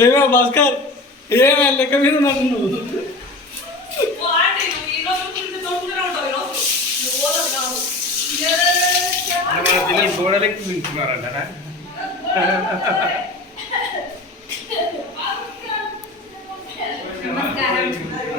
ఏమే భాస్కర్ ఏమే లెక్క మీద ఉన్నాను నమస్కారం